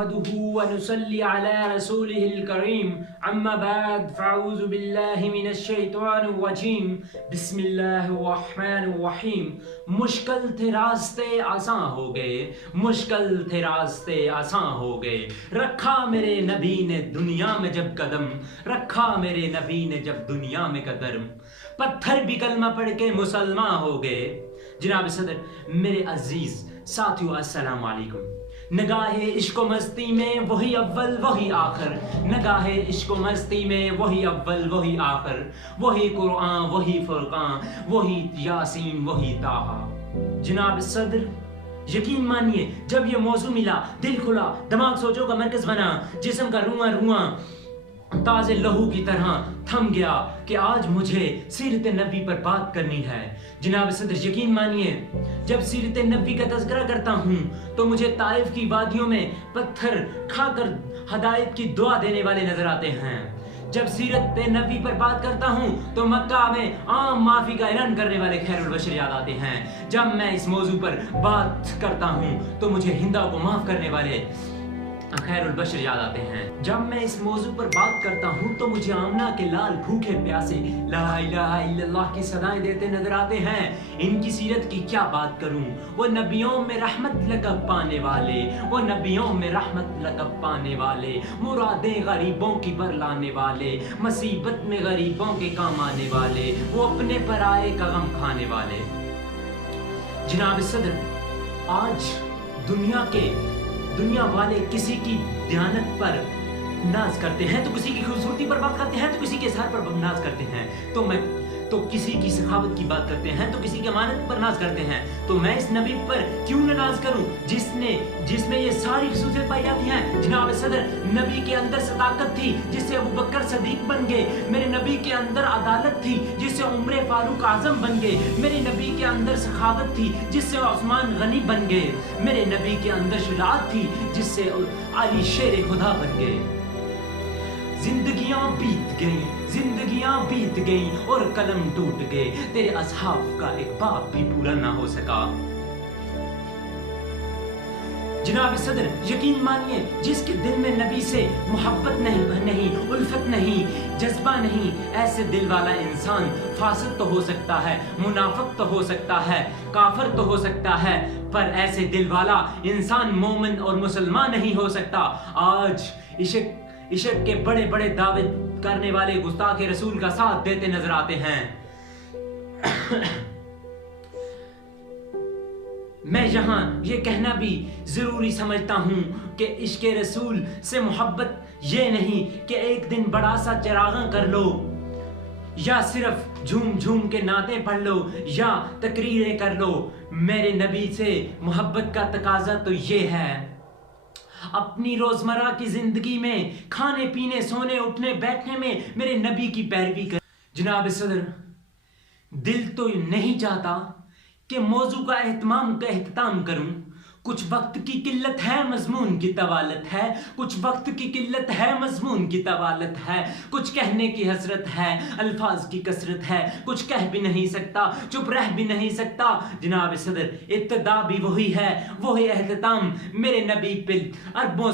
نحمده ونصلي على رسوله الكريم اما بعد فاعوذ باللہ من الشیطان الرجیم بسم اللہ الرحمن الرحیم. مشکل تھے راستے آسان ہو گئے، مشکل تھے راستے آسان ہو گئے، رکھا میرے نبی نے دنیا میں جب قدم، رکھا میرے نبی نے جب دنیا میں قدم، پتھر بھی کلمہ پڑھ کے مسلمان ہو گئے. جناب صدر، میرے عزیز ساتھیو، السلام علیکم. نگاہ عشق و مستی میں وہی اول وہی آخر، نگاہ عشق و مستی میں وہی اول وہی آخر، وہی قرآن وہی فرقان وہی یاسین وہی طٰہٰ. جناب صدر، یقین مانیے جب یہ موضوع ملا، دل کھلا، دماغ سوچوں کا مرکز بنا، جسم کا رواں رواں تازے لہو کی طرح تھم گیا کہ آج مجھے سیرت نبی پر بات کرنی ہے. جناب صدر، یقین مانیے جب سیرت نبی کا تذکرہ کرتا ہوں تو مجھے طائف کی وادیوں میں پتھر کھا کر ہدایت کی دعا دینے والے نظر آتے ہیں. جب سیرت نبی پر بات کرتا ہوں تو مکہ میں عام معافی کا اعلان کرنے والے خیر البشر یاد آتے ہیں. جب میں اس موضوع پر بات کرتا ہوں تو مجھے ہندا کو معاف کرنے والے خیر البشر یاد آتے ہیں. جب میں اس موضوع پر بات کرتا ہوں تو مجھے آمنہ کے لال بھوکے پیاسے لا الہ الا اللہ کی صدائیں دیتے نظر آتے ہیں. ان کی سیرت کی کیا بات کروں، وہ نبیوں میں رحمت لقب پانے والے، وہ نبیوں میں رحمت لقب پانے والے، مرادیں غریبوں کی بر لانے والے، مصیبت میں غریبوں کے کام آنے والے، وہ اپنے پرائے کا غم کھانے والے. جناب صدر، آج دنیا والے کسی کی دیانت پر ناز کرتے ہیں تو کسی کی خوبصورتی پر بات کرتے ہیں تو کسی کے اظہار پر ناز کرتے ہیں، تو کسی کی سخاوت کی بات کرتے ہیں تو کسی کی امانت پر ناز کرتے ہیں. تو میں اس نبی پر کیوں نہ ناز کروں جس میں یہ ساری خصوصیت پائی جاتی ہیں. جناب صدر، نبی کے اندر صداقت تھی جس سے ابو بکر صدیق بن گئے، میرے نبی کے اندر عدالت تھی جس سے عمر فاروق اعظم بن گئے، میرے نبی کے اندر سخاوت تھی جس سے عثمان غنی بن گئے، میرے نبی کے اندر شجاعت تھی جس سے علی شیر خدا بن گئے. زندگیاں بیت گئیں اور قلم ٹوٹ گئے، تیرے اصحاب کا ایک باب بھی پورا نہ ہو سکا. جناب صدر، یقین مانیے جس کے دل میں نبی سے محبت نہیں، الفت نہیں، جذبہ نہیں، ایسے دل والا انسان فاسق تو ہو سکتا ہے، منافق تو ہو سکتا ہے، کافر تو ہو سکتا ہے، پر ایسے دل والا انسان مومن اور مسلمان نہیں ہو سکتا. آج عشق کے بڑے بڑے دعوے کرنے والے گستاخ رسول کا ساتھ دیتے نظر آتے ہیں. میں یہاں یہ کہنا بھی ضروری سمجھتا ہوں کہ عشق رسول سے محبت یہ نہیں کہ ایک دن بڑا سا چراغاں کر لو، یا صرف جھوم جھوم کے نعتیں پڑھ لو، یا تقریریں کر لو. میرے نبی سے محبت کا تقاضا تو یہ ہے اپنی روزمرہ کی زندگی میں کھانے پینے سونے اٹھنے بیٹھنے میں میرے نبی کی پیروی کر. جناب صدر، دل تو نہیں چاہتا کہ موضوع کا اہتمام کروں. کچھ وقت کی قلت ہے، مضمون کی طوالت ہے، کچھ وقت کی قلت ہے، مضمون کی طوالت ہے، کچھ کہنے کی حسرت ہے، الفاظ کی کثرت ہے، کچھ کہہ بھی نہیں سکتا، چپ رہ بھی نہیں سکتا. جناب صدر، ابتدا بھی وہی ہے، وہی اختتام. میرے نبی پہ اربوں